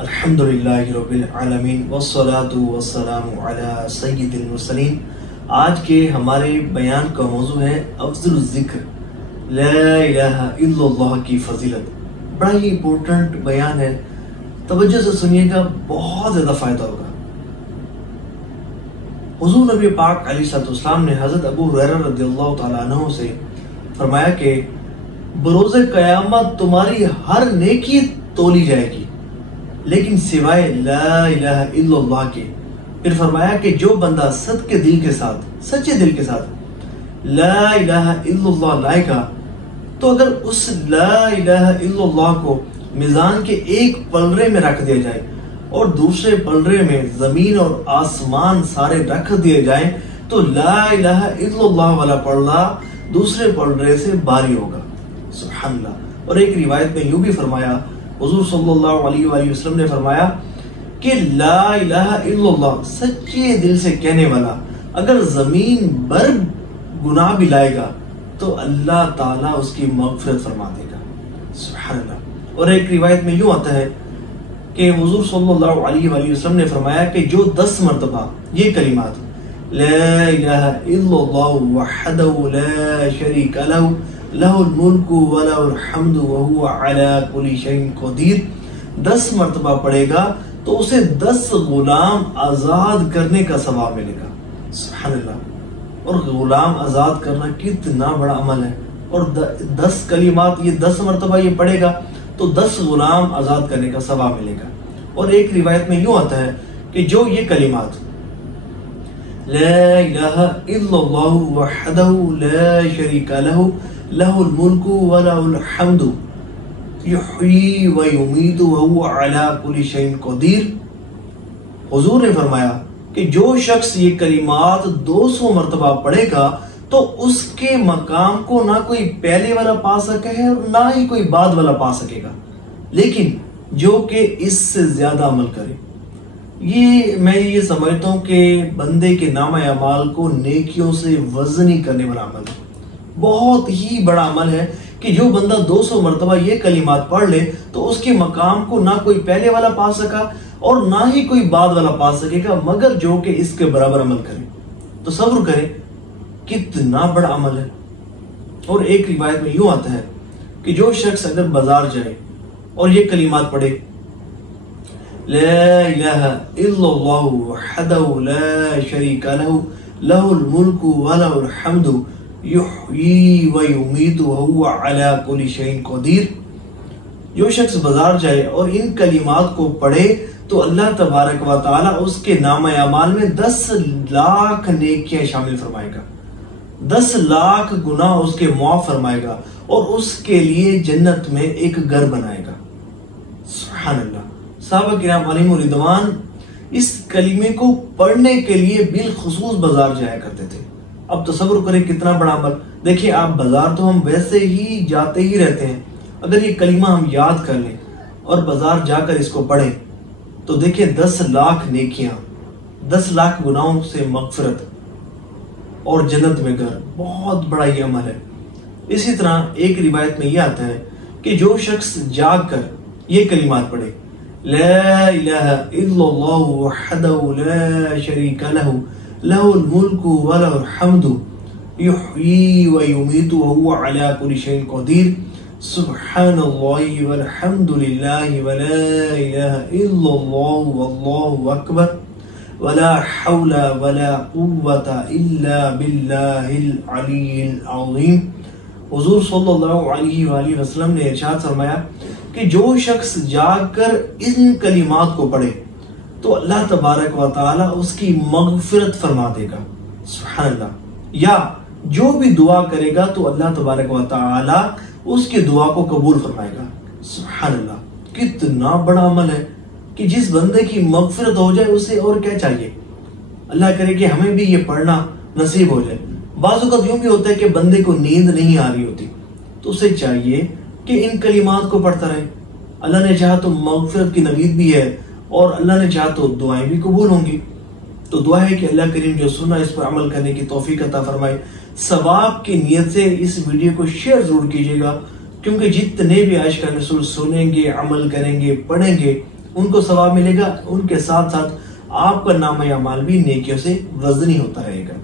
الحمدللہ رب العالمین والصلاة والسلام علی سید المرسلین۔ آج کے ہمارے بیان کا موضوع ہے افضل الذکر لا الہ الا اللہ کی فضیلت۔ بڑا ہی امپورٹنٹ بیان ہے، توجہ سے سنیے گا، بہت زیادہ فائدہ ہوگا۔ حضور نبی پاک علیہ السلام نے حضرت ابو ہریرہ رضی اللہ تعالیٰ عنہ سے فرمایا کہ بروز قیامت تمہاری ہر نیکی تولی جائے گی لیکن سوائے لا الہ الا اللہ کے۔ پھر فرمایا کہ جو بندہ سچے دل کے ساتھ لا الہ الا اللہ لائے گا تو اگر اس لا الہ الا اللہ کو میزان کے ایک پلڑے میں رکھ دیا جائے اور دوسرے پلڑے میں زمین اور آسمان سارے رکھ دیے جائیں تو لا الہ الا اللہ والا پلڑا دوسرے پلڑے سے بھاری ہوگا۔ سبحان اللہ۔ اور ایک روایت میں یوں بھی فرمایا، حضور صلی اللہ علیہ وآلہ وسلم نے فرمایا کہ لا الہ الا اللہ سچے دل سے کہنے والا اگر زمین بھر گناہ بھی لائے گا تو اللہ تعالیٰ اس کی مغفرت فرما دے گا۔ سبحان اللہ۔ اور ایک روایت میں یوں آتا ہے کہ حضور صلی اللہ علیہ وآلہ وسلم نے فرمایا کہ جو 10 مرتبہ یہ کلمات لا الہ الا اللہ وحدہ لا شریک لہ لہ الملک ولہ الحمد وہو علی کل شیء قدیر 10 مرتبہ پڑھے گا تو اسے 10 غلام آزاد کرنے کا ثواب ملے گا۔ سبحان اللہ۔ اور غلام آزاد کرنا کتنا بڑا عمل ہے، اور 10 کلمات یہ 10 مرتبہ یہ پڑھے گا تو 10 غلام آزاد کرنے کا ثواب ملے گا۔ اور ایک روایت میں یوں آتا ہے کہ جو یہ کلمات لا الہ الا اللہ وحدہ لا شریک لہ لہ الملک ولہ الحمد یحیی ویمیت وہو علی کل شیء قدیر، حضور نے فرمایا کہ جو شخص یہ کلمات 200 مرتبہ پڑھے گا تو اس کے مقام کو نہ کوئی پہلے والا پا سکے ہے اور نہ ہی کوئی بعد والا پا سکے گا، لیکن جو کہ اس سے زیادہ عمل کرے۔ میں یہ سمجھتا ہوں کہ بندے کے نامہ اعمال کو نیکیوں سے وزنی کرنے والا عمل ہے، بہت ہی بڑا عمل ہے کہ جو بندہ 200 مرتبہ یہ کلمات پڑھ لے تو اس کے مقام کو نہ کوئی پہلے والا پا سکا اور نہ ہی کوئی بعد والا پا سکے گا، مگر جو کہ اس کے برابر عمل کرے۔ تو صبر کرے، کتنا بڑا عمل ہے۔ اور ایک روایت میں یوں آتا ہے کہ جو شخص اگر بازار جائے اور یہ کلمات پڑھے لا الہ الا اللہ وحدہ لا شریک لہ لہ الملک ولہ الحمد یحیی ویمیت وہو علی کل شیء قدیر، جو شخص بازار جائے اور ان کلمات کو پڑھے تو اللہ تبارک و تعالی اس کے نامہ اعمال میں 10 لاکھ نیکیاں شامل فرمائے گا، 10 لاکھ گناہ اس کے معاف فرمائے گا اور اس کے لیے جنت میں ایک گھر بنائے گا۔ سبحان اللہ۔ صحابہ کرام علیہم رضوان اس کلمے کو پڑھنے کے لیے بالخصوص بازار جایا کرتے تھے۔ اب تصور کریں کتنا بڑا عمل۔ دیکھیں آپ، بازار تو ہم ویسے ہی جاتے ہی رہتے ہیں، اگر یہ کلمہ ہم یاد کر لیں اور بازار جا کر اس کو پڑھیں تو دیکھیں 10 لاکھ نیکیاں، 10 لاکھ گناہوں سے مغفرت اور جنت میں گھر، بہت بڑا یہ عمل ہے۔ اسی طرح ایک روایت میں یہ آتا ہے کہ جو شخص جاگ کر یہ کلمات پڑھے لا الہ الا اللہ وحدہ لا شریک لہ لہ الملک ولہ الحمد یحیی ویمیت وہو علی کل شیء قدیر سبحان اللہ والحمد للہ ولا الہ الا اللہ واللہ اکبر ولا حول ولا قوة الا باللہ العلی العظیم۔ حضور صلی اللہ علیہ وآلہ وسلم نے ارشاد فرمایا کہ جو شخص جاگ کر ان کلمات کو پڑھے تو اللہ تبارک و تعالی اس کی مغفرت فرما دے گا۔ سبحان اللہ۔ یا جو بھی دعا کرے گا تو اللہ تبارک و تعالی اس کی دعا کو قبول فرمائے گا۔ سبحان اللہ۔ کتنا بڑا عمل ہے کہ جس بندے کی مغفرت ہو جائے اسے اور کیا چاہیے۔ اللہ کرے کہ ہمیں بھی یہ پڑھنا نصیب ہو جائے۔ بعض اوقات یوں بھی ہوتا ہے کہ بندے کو نیند نہیں آ رہی ہوتی تو اسے چاہیے کہ ان کلمات کو پڑھتا رہے۔ اللہ نے چاہا تو مغفرت کی نوید بھی ہے اور اللہ نے چاہا تو دعائیں بھی قبول ہوں گی۔ تو دعا ہے کہ اللہ کریم جو سنا اس پر عمل کرنے کی توفیق عطا فرمائے۔ ثواب کی نیت سے اس ویڈیو کو شیئر ضرور کیجیے گا، کیونکہ جتنے بھی عاشقان رسول سنیں گے، عمل کریں گے، پڑھیں گے، ان کو ثواب ملے گا، ان کے ساتھ ساتھ آپ کا نام اعمال بھی نیکیوں سے وزنی ہوتا رہے گا۔